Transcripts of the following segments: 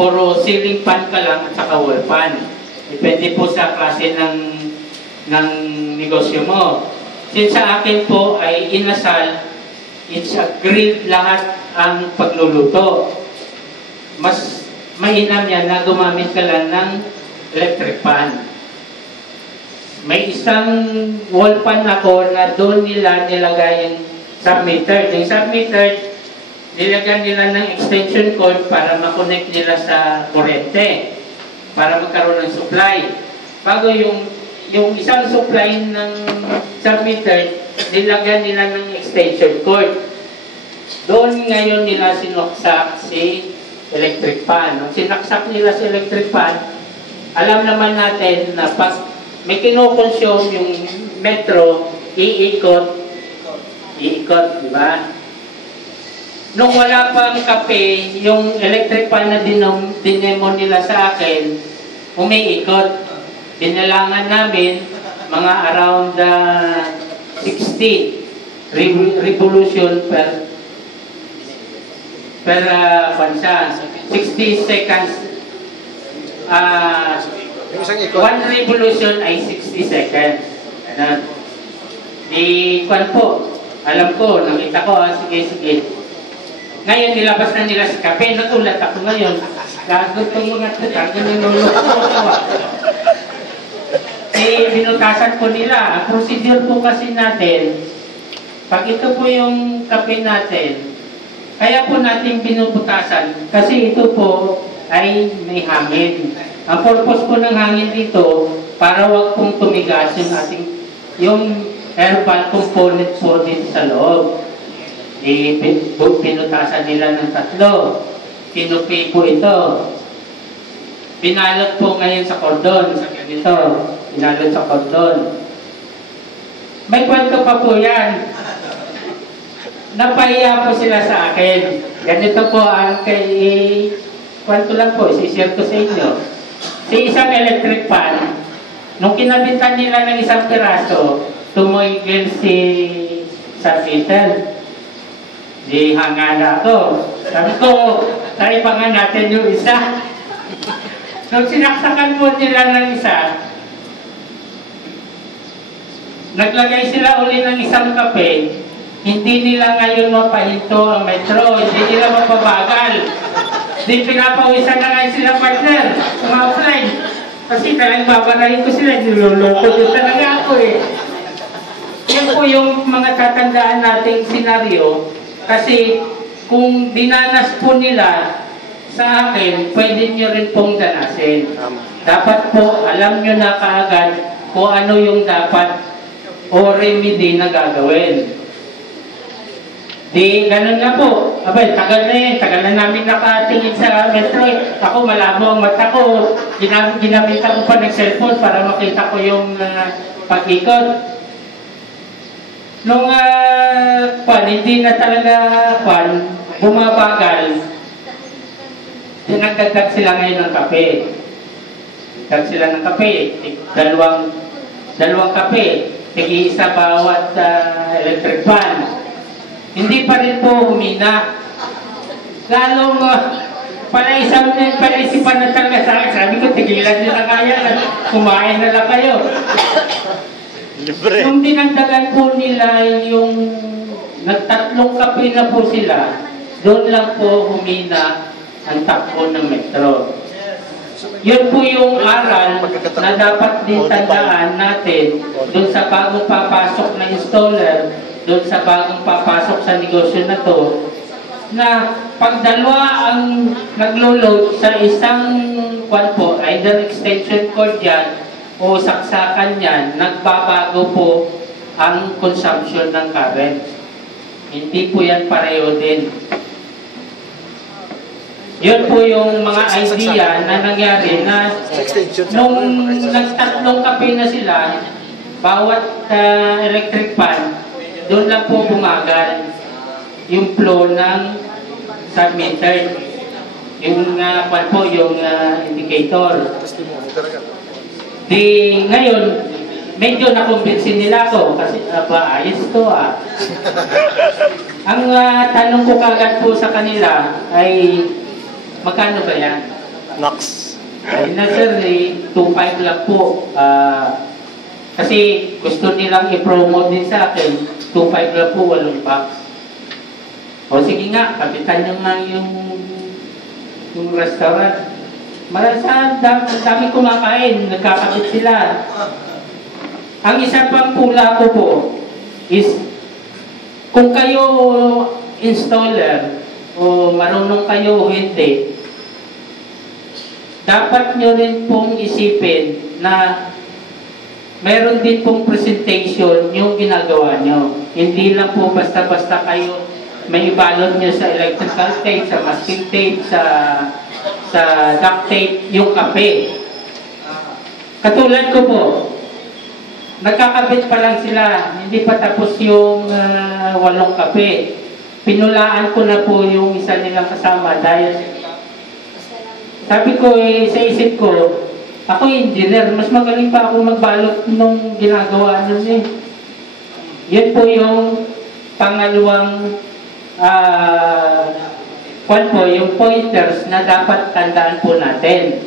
puro ceiling fan ka lang at saka wall fan. Depende po sa klase ng negosyo mo. Since sa akin po ay inasal, it's a grilled lahat ang pagluluto. Mas mainam yan na gumamit ka lang ng electric fan. May isang wall fan ako na doon nila nilagay yung submeter. Yung submeter, nilagyan nila ng extension cord para makonect nila sa kuryente, para magkaroon ng supply. Bago yung isang supply ng submeter, nilagyan nila ng extension cord. Doon ngayon nila sinuksak si electric fan. Nung sinaksak nila si electric fan, alam naman natin na pag may kinukonsume yung metro, iikot, di ba? Nung wala pang kape, yung electric fan na dinemo nila sa akin, umiikot. Binalangan namin mga around 60 revolution per pansa. 60 seconds. One revolution ay 60 seconds. Ano? Kwan po. Alam ko, nakita ko, sige. Ngayon, nilabas na nila sa kape. Nagulat ako ngayon. Gago itong mga tutang, nilulok ko. Binutasan po nila. Ang procedure po kasi natin, pag ito po yung kape natin, kaya po natin binubutasan. Kasi ito po ay may hangin. Ang purpose po ng hangin dito, para wag pong tumigas yung air fan component po dito sa loob. Pinutasan nila ng 3. Kinupi po ito. Binalot po ngayon sa cordon. Ito, binalot sa cordon. May kwento pa po yan. Napahiya po sila sa akin. Ganito po ang kwento lang po, isi-share ko sa inyo. Si isang electric fan, nung kinabitan nila ng isang piraso, tumigil si submeter. Di hangana ako. Sabi ko, taripangan natin yung isa. Nung sinaksakan po nila ng isa, naglagay sila uli ng isang kape. Hindi nila ngayon mapahinto ang metro, hindi nila mapabagal. Di pinapawisan na ngayon sila partner, mga offline. Kasi talagang babarahin ko sila, niloloko ko talaga ako eh. Yan po yung mga tatandaan nating senaryo. Kasi kung dinanas po nila sa akin, pwede nyo rin pong danasin. Dapat po, alam nyo na kaagad kung ano yung dapat o remedy na gagawin. Di, ganun nga po. Abay, tagal na namin nakatingin sa metro eh. Ako, malabo ang mata ko. Ginamitan ko pa ng cellphone para makita ko yung pag-ikot. Nung hindi na talaga bumabagal, nagdagdag sila ngayon ng kape. Nagdagdag sila ng kape. Dalawang kape. Tig-isa bawat electric fan. Hindi pa rin po humina. Lalong palaisipan na talaga sa akin. Sabi ko, tigilan nyo na kaya. Kumain na lang kayo. Nung dinagdagan po nila yung nagtatlong kape na po sila, doon lang po humina ang takbo ng metro. Yun po yung aral na dapat din tandaan natin doon sa bagong papasok na installer, doon sa bagong papasok sa negosyo na to, na pag dalawa ang naglo-load sa isang either extension cord yan o saksakan yan, nagbabago po ang consumption ng current. Hindi po yan pareho din. Yun po yung mga idea na nangyari na nung nagtatlong kape na sila, bawat electric fan, doon lang po bumagal yung flow ng submeter. Yung yung indicator. Di ngayon, medyo nakumbinsin nila ako kasi ayos to ah. Ang tanong ko kagad po sa kanila ay magkano ba yan? Nox. Ayun na sir, 2.5 lang po. Kasi gusto nilang i-promote din sa akin, 2.5 lang po, 8 box. O sige nga, kapitan nyo nga yung restaurant. Marasa, dami kumakain, nagkakabit sila. Ang isa pang pula ko po is, kung kayo installer o marunong kayo o hindi, dapat nyo rin pong isipin na meron din pong presentation yung ginagawa nyo. Hindi lang po basta-basta kayo may ibalot nyo sa electrical tape, sa masking tape, sa duct tape, yung kape. Katulad ko po, nagkakabit pa lang sila, hindi pa tapos yung 8 kape. Pinulaan ko na po yung isa nilang kasama dahil sabi ko sa isip ko, ako engineer, mas magaling pa ako magbalot nung ginagawa nyo eh. Yun po yung pangalawang yung pointers na dapat tandaan po natin.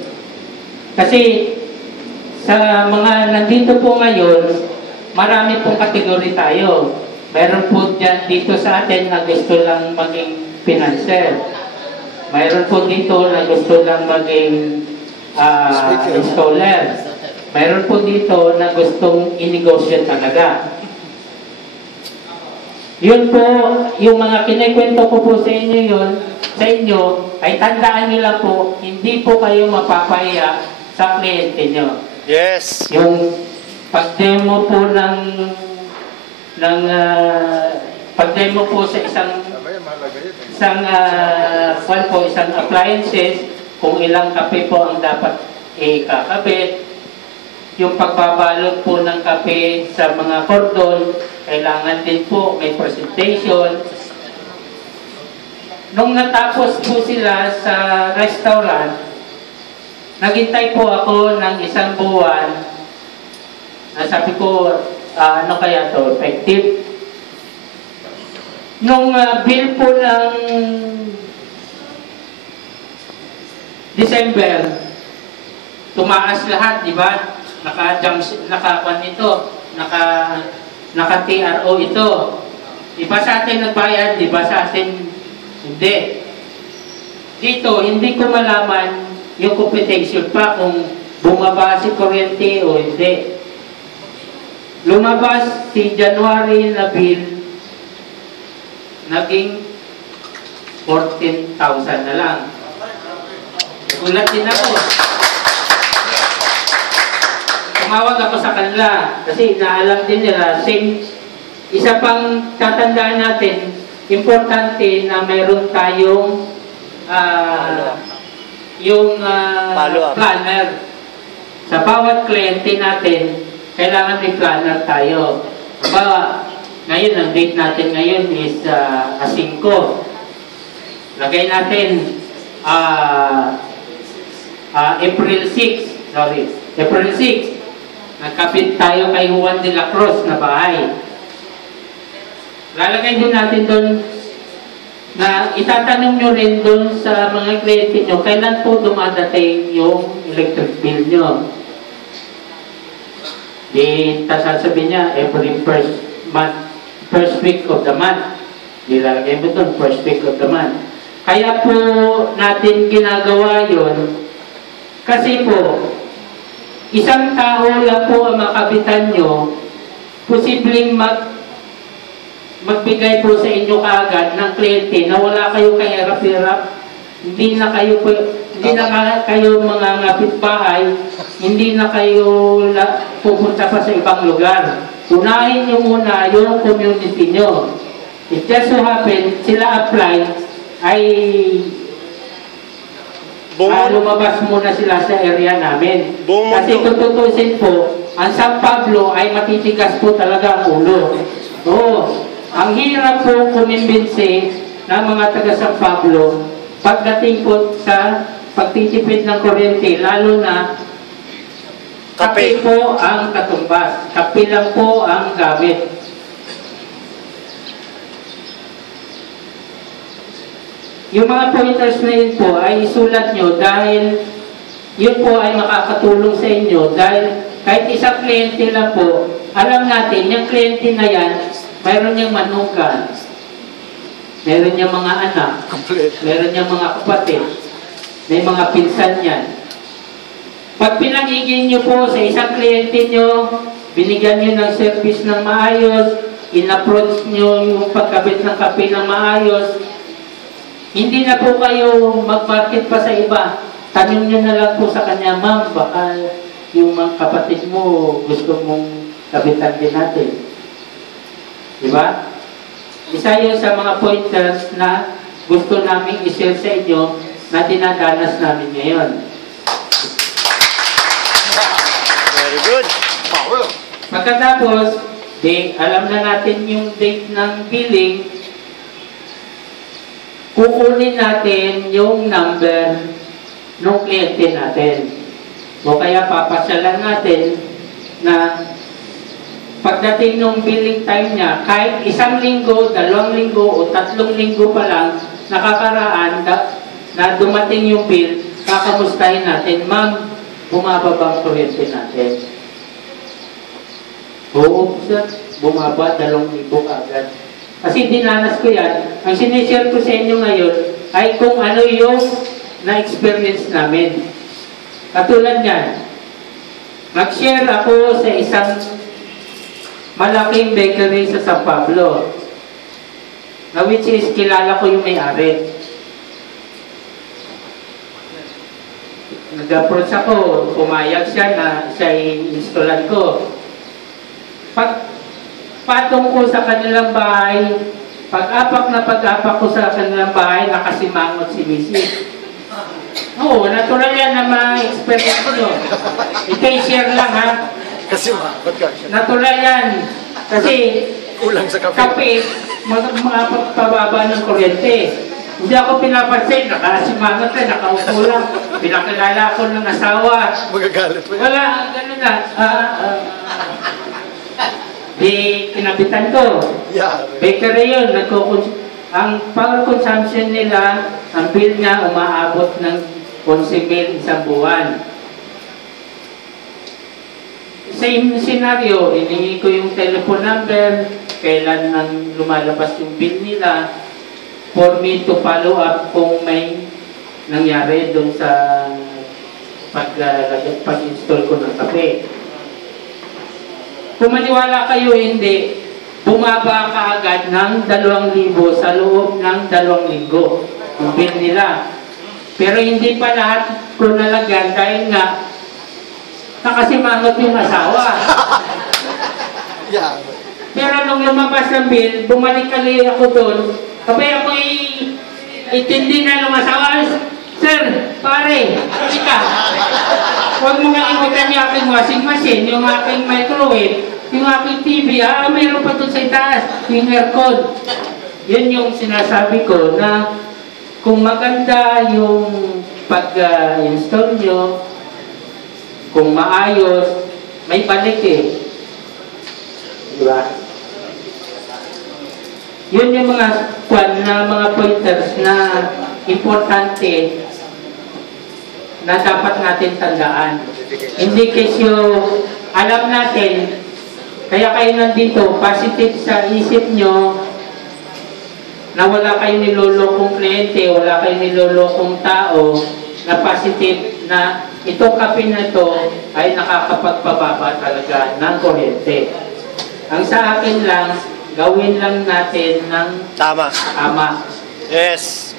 Kasi sa mga nandito po ngayon, marami pong kategory tayo. Meron po dyan dito sa atin na gusto lang maging financer. Mayroon po dito na gusto lang maging installer. Mayroon po dito na gustong inegosyo talaga. Yun po, yung mga kinikwento ko po sa inyo ay tandaan nyo lang po, hindi po kayo mapapahiya sa kliyente nyo. Yes. Yung pag-demo po pag-demo po sa isang appliances, kung ilang kape po ang dapat ikakabit, yung pagbabalot po ng kape sa mga cordon, kailangan din po may presentation. Nung natapos po sila sa restaurant, naghintay po ako ng 1 buwan. Sabi ko, ano kaya to, effective? Nung bill po ng December, tumaas lahat, di ba? Naka-TRO ito. Di ba sa atin nagbayad, di ba sa atin hindi. Dito, hindi ko malaman yung computation pa kung bumaba si kuryente o hindi. Lumabas si January na bill, naging 14,000 na lang. Gulat din ako. Tumawag ako sa kanila kasi naalam din nila. Isa pang tatandaan natin, importante na mayroon tayong planner. Sa bawat kliyente natin, kailangan may planner tayo. Ngayon, ang date natin ngayon is 5. Lagay natin April 6. April 6. Nagkapit tayo kay Juan de la Cruz na bahay. Lalagay din natin doon na itatanong nyo rin doon sa mga kliyente nyo, kailan po dumadating yung electric bill nyo. Sasabihin niya, every first week of the month. Nilalagay mo doon, first week of the month. Kaya po natin ginagawa yun, kasi po, isang tao lang po ang makabitan nyo, posibleng magbigay po sa inyo kaagad ng kliyente na wala kayo kahirap-hirap, hindi na kayo mga kapitbahay, hindi na kayo pupunta pa sa ibang lugar. Unahin nyo muna yung community nyo. It just so happen, sila apply ay lumabas muna sila sa area namin. Kasi kung tutusin po, ang San Pablo ay matitigas po talaga ang ulo. Ang hirap po kumimbinsi ng mga taga San Pablo pagdating po sa pagtitipid ng kuryente, lalo na kape po ang katumbas. Kape lang po ang gamit. Yung mga pointers na yun po ay isulat nyo dahil yun po ay makakatulong sa inyo dahil kahit isang kliyente lang po, alam natin, yung kliyente na yan, mayroon niyang manukan, meron niyang mga anak, meron niyang mga kapatid, may mga pinsan yan. Pag pinagiging niyo po sa isang kliyente niyo, binigyan niyo ng service ng maayos, in-approach niyo yung pagkabit ng kape ng maayos, hindi na po kayo mag-market pa sa iba. Tanong niyo na lang po sa kanya, ma'am, baka yung mga kapatid mo gusto mong kabitan din natin. Diba? Isa yun sa mga pointers na gusto namin i-share sa inyo na dinadanas namin ngayon. Very good. Power. Pagkatapos, alam na natin yung date ng billing, kukunin natin yung number ng kliyente natin. O kaya papasyalan natin na pagdating ng billing time niya, kahit 1 linggo, 2 linggo, o 3 linggo pa lang, nakakaraan na dumating yung bill, kakamustahin natin, ma'am, bumaba ba ang kuryente natin? Oo, sir, bumaba 2,000 agad. Kasi dinanas ko yan. Ang sinishare ko sa inyo ngayon ay kung ano yung na-experience namin. Katulad yan, nag-share ako sa isang malaking bakery sa San Pablo, na which is kilala ko yung may-ari. Nag-approach ako, pumayag siya na siya i-installan ko. Pag patong ko sa kanilang bahay, pag-apak ko sa kanilang bahay, nakasimangot si Mrs. Oo, natural yan na ma-experience ko doon. Ito i-share lang ha. Kasi makakot ka. Natural yan. Kasi Kulang sa kape, pababa ng kuryente. Hindi ako pinapansin, nakasimangot na, nakaupo lang. Pinakilala ko ng asawa. Magagalit mo yan. Wala, gano'n na. Di kinabitan ko. Yeah. Bakery yun, ang power consumption nila, ang bill niya umaabot ng 11,000 isang buwan. Same scenario, iningi ko yung telephone number, kailan nang lumalabas yung bill nila, for me to follow up kung may nangyari doon sa pag-install ko ng kape. Kung maniwala kayo hindi, bumaba ka agad ng 2,000 sa loob ng 2 linggo yung bill nila. Pero hindi pa lahat ko nalagyan dahil nga nakasimangot yung asawa. Yeah. Pero nung lumabas ng bill, bumalik kali ako doon. Kapag ako'y itindi na ng asawa, sir, pare, halika. Huwag mo nga ikutan yung aking washing machine, yung aking microwave, yung aking TV, mayroon pa doon sa itaas, yung aircon. Yun yung sinasabi ko na kung maganda yung pag-install nyo, kung maayos, may balik eh. Diba? Yun yung mga mga pointers na importante na dapat natin tandaan. Hindi kasi alam natin, kaya kayo nandito, positive sa isip nyo, na wala kayong nilolokong kliyente, wala kayong nilolokong tao, na positive na itong kape na ito ay nakakapagpababa talaga ng kuryente. Ang sa akin lang, gawin lang natin ng Tama. tama. Yes.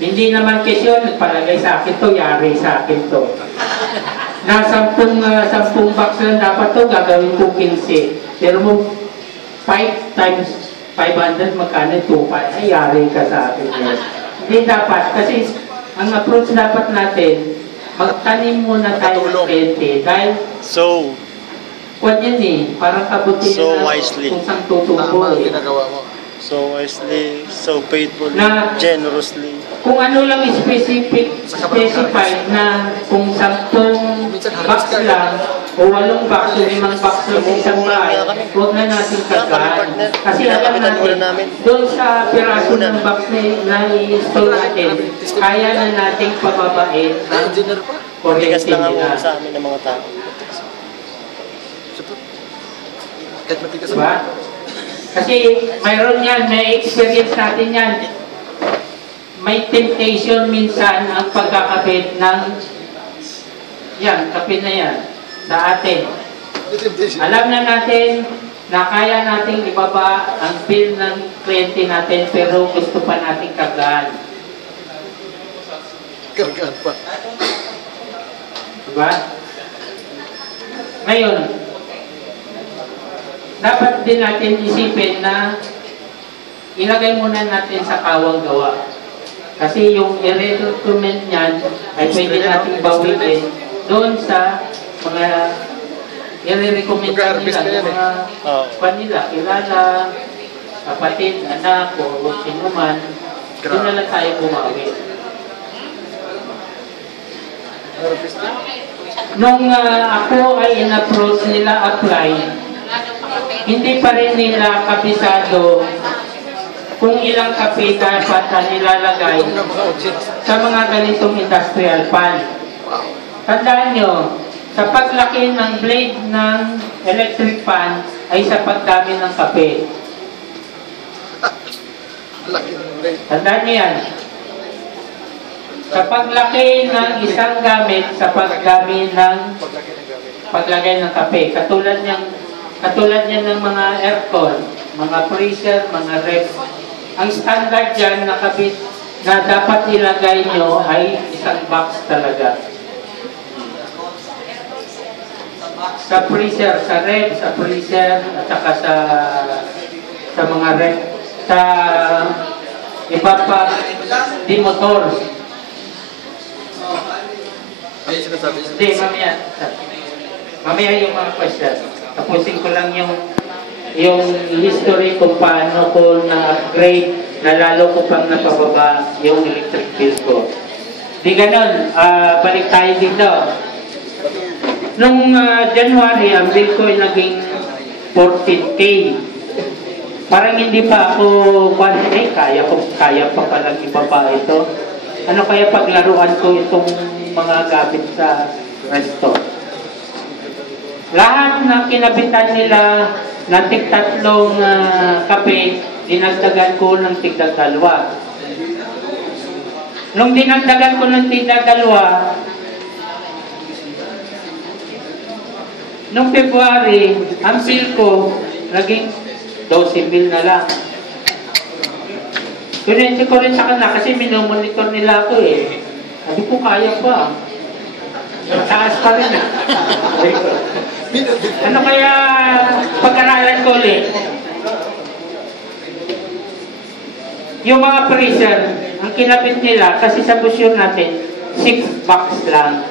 Hindi naman kasi yun, nagpalagay sa akin to, yari sa akin to. Na 10 box lang dapat to, gagawin ko 15. Pero mo, 5 times 500, magkano 2,500, ay yari ka sa akin yun. Hindi dapat, kasi ang approach dapat natin, magtanim muna tayo ng kliyente. Dahil, So, kwan yan eh, parang kabuti So na wisely. kung saan tutubo Tama ang eh. ginagawa mo. so wisely, so faithfully, Na- generously. Kung ano lang specified na kung 10 box lang o o 8 box o 5 box sa isang bahay, huwag na natin kagaan. Kasi alam natin, doon sa piraso ng box na i-install natin, kaya na nating pababain ang engineer pa. Bigas kuryente lang ang nila. sa amin ng mga tao. Kahit matigas Diba? Kasi mayroon yan, may experience natin yan. May temptation minsan ang pagkakabit ng yan, kapit na yan, sa atin. Alam na natin na kaya nating ibaba ang bill ng kliyente natin pero gusto pa nating kagaan. Kargaan pa. Diba? Ngayon, dapat din natin isipin na ilagay muna natin sa kawang gawa. Kasi yung i-recommend niyan ay pwede natin bawiin doon sa mga i-recommend nila, yung mga panila, kilala, kapatid, anak, o sino man, doon na lang tayo bumawi. Nung ako ay in-approach nila apply, hindi pa rin nila kabisado kung ilang kape dapat na nilalagay sa mga ganitong industrial pan. Tandaan nyo, sa paglaki ng blade ng electric fan ay sa pagdami ng kape. Tandaan nyo yan. Sa paglaki ng isang gamit, sa pagdami ng paglagay ng kape. Katulad niyan ng mga aircon, mga freezer, mga ref. Ang standard dyan nakabit na dapat ilagay nyo ay isang box talaga. Sa freezer, sa ref, sa freezer, at saka sa mga ref, sa iba pa, di motor. Ano yung sinasabi niya? Hindi, mamaya. Mamaya yung mga question. Tapusin ko lang yung history kung paano ko na-upgrade na lalo ko pang napababa yung electric bill ko. Di ganon, balik tayo dito. Nung January, ang bill ko ay naging 14K. Parang hindi pa ako, kaya pa palang ibaba ito. Ano kaya paglaruan ko itong mga gamit sa resto? Lahat ng kinabitan nila na tig-tatlong kape, dinagdagan ko ng tig-dalawa. Nung dinagdagan ko ng tig-dalawa, nung February, ang bill ko naging 12,000 na lang. Kunente ko rin sa kanila kasi minomonitor nila ako eh. Sabi ko, kaya pa. Mataas pa rin. Ano kaya pag-aralan ko ulit? Yung mga freezer, ang kinabit nila, kasi sa busyon natin, 6 box lang.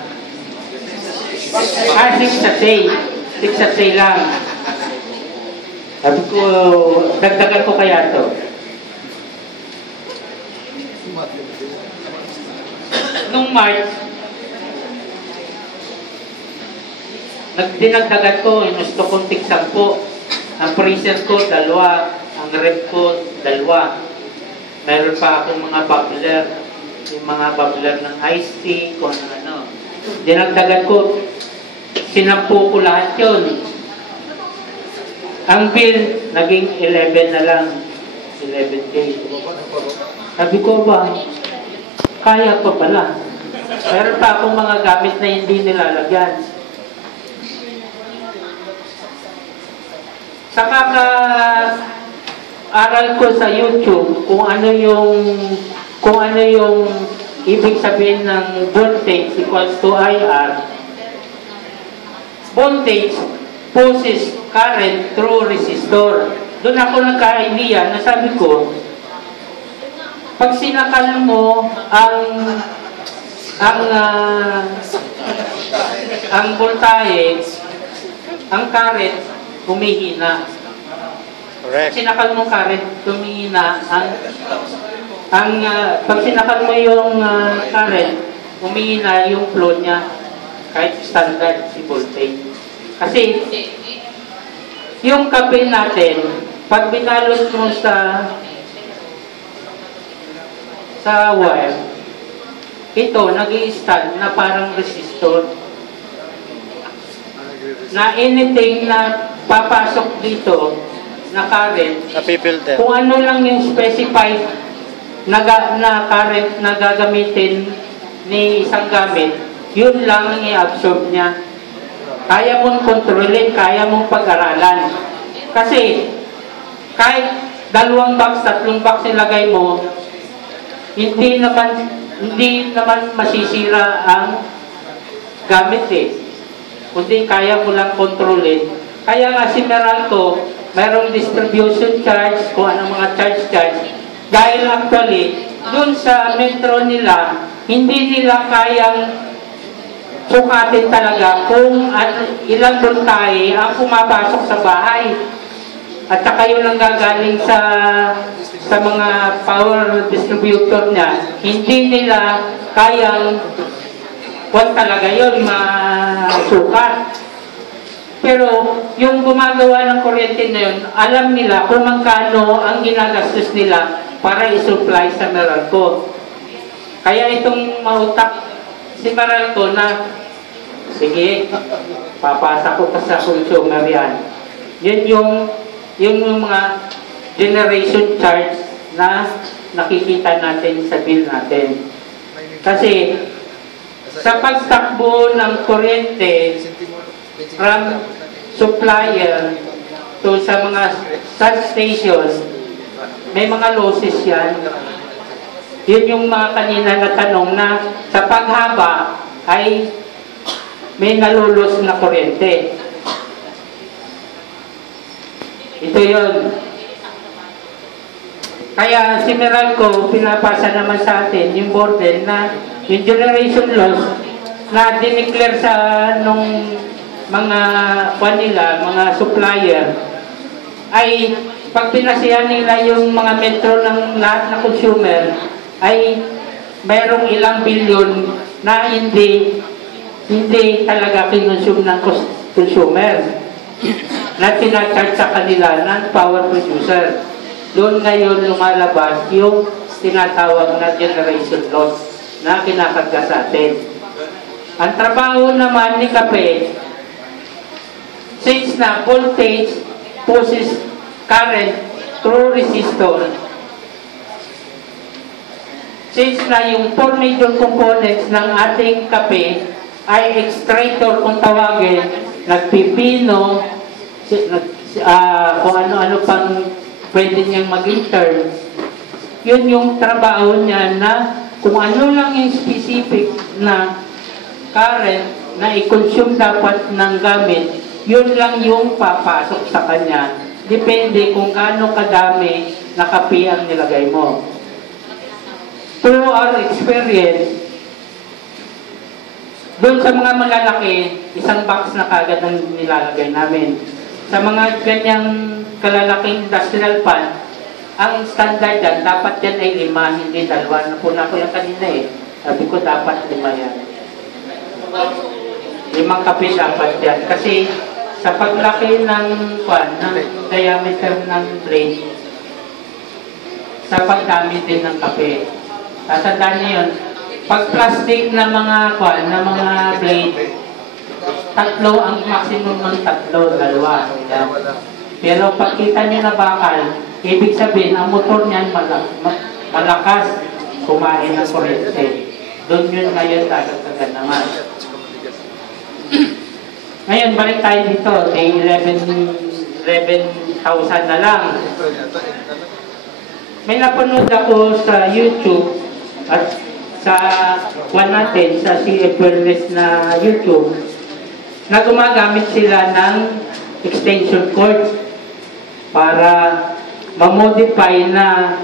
6 sachet. 6 sachet lang. Sabi ko, dagdagan ko kaya to. Nung March, dinagdagan ko, inusto kong tig-10. Ang freezer ko, 2. Ang ref ko, 2. Meron pa akong mga bubbler. Yung mga bubbler ng iced tea, kung ano. Dinagdagan ko, 10 ko lahat yun. Ang bill, naging 11 na lang. 11K. Sabi ko ba, kaya ko pala. Meron pa akong mga gamit na hindi nilalagyan. Sa kaka-aral ko sa YouTube kung ano yung ibig sabihin ng voltage equals to IR. Voltage pulses current through resistor. Doon ako nagka-idea na sabi ko, pag sinakal mo ang voltage, ang current humihina. Correct. Sinakal mo current, humihina pag sinakal mo yung current, humihina yung flow niya kahit standard si voltage. Kasi yung kape natin, pag binalot mo sa wire, ito nag-i-stand na parang resistor. Na anything na papasok dito na current, Napipilter. kung ano lang yung specified na current na gagamitin ni isang gamit, yun lang ang i-absorb niya. Kaya mong kontrolin, kaya mong pag-aralan. Kasi, kahit 2 box, 3 box ilagay mo, hindi naman masisira ang gamit eh. Kundi kaya mo lang kontrolin. Kaya nga si Meralco, mayroong distribution charge, kung anong mga charge. Dahil actually, dun sa metro nila, hindi nila kayang sukatin talaga kung ilang voltahe ang pumapasok sa bahay. At saka yun ang gagaling sa mga power distributor niya. Hindi nila kayang talaga yun masukat. Pero yung gumagawa ng kuryente na yun, alam nila kung magkano ang ginagastos nila para i-supply sa Meralco. Kaya itong mautak si Meralco na, sige, papasa ko pa sa consumer yan. Yun yung mga generation charge na nakikita natin sa bill natin. Kasi sa pagtakbo ng kuryente from supplier to sa mga substations, may mga losses yan. Yun yung mga kanina na tanong na sa paghaba ay may nalulos na kuryente. Ito yun. Kaya si Meralco, pinapasa naman sa atin yung burden na yung generation loss na dineclare sa nung mga mga supplier ay pag pinasihan nila yung mga metro ng lahat na consumer ay mayroong ilang bilyon na hindi talaga kinonsume ng consumer na tinacharge sa kanila ng power producer. Doon ngayon lumalabas yung tinatawag na generation loss na kinakarga sa atin. Ang trabaho naman ni kape, since na voltage pushes current through resistor, since na yung 4 major components ng ating kape ay extractor kung tawagin, nagpipino, kung ano-ano pang pwede niyang mag-intern, yun yung trabaho niya na kung ano lang yung specific na current na i-consume dapat ng gamit, yun lang yung papasok sa kanya. Depende kung gaano kadami na kape ang nilagay mo. Through our experience, doon sa mga malalaki, 1 box na kagad ang nilalagay namin. Sa mga ganyang kalalaking industrial pan, ang standard yan, dapat yan ay 5, hindi 2. Napuna ko yan kanina eh. Sabi ko dapat 5 yan. 5 kape dapat yan. Kasi sa paglaki ng diameter ng blade, sa pagdami din ng kape. Tatandaan niyo yun. Pag plastic na mga blade, 3 ang maximum ng 3, 2. Yan. Pero pag kita nyo na bakal, ibig sabihin, ang motor niyan malakas kumain ng kuryente. Doon yun ngayon dagdagan naman. Ngayon, balik tayo dito. 11,000 na lang. May napanood ako sa YouTube at sa natin, sa CF Wellness na YouTube, na gumagamit sila ng extension cord para ma-modify na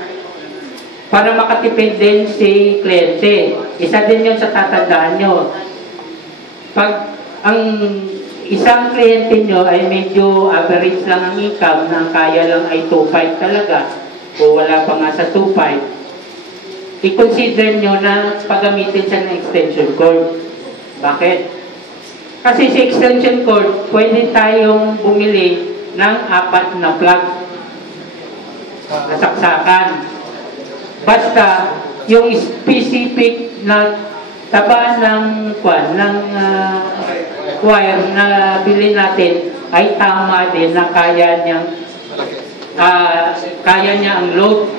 para makatipid din si kliyente. Isa din yun sa tatandaan nyo. Pag ang isang kliyente nyo ay medyo average lang ang income, na kaya lang ay 2.5 talaga, o wala pa nga sa 2.5, i-consider nyo na paggamitin siya ng extension cord. Bakit? Kasi sa extension cord, pwede tayong bumili ng 4 na plug na saksakan. Basta yung specific na taba ng wire na bilhin natin ay tama din na kaya niya ang load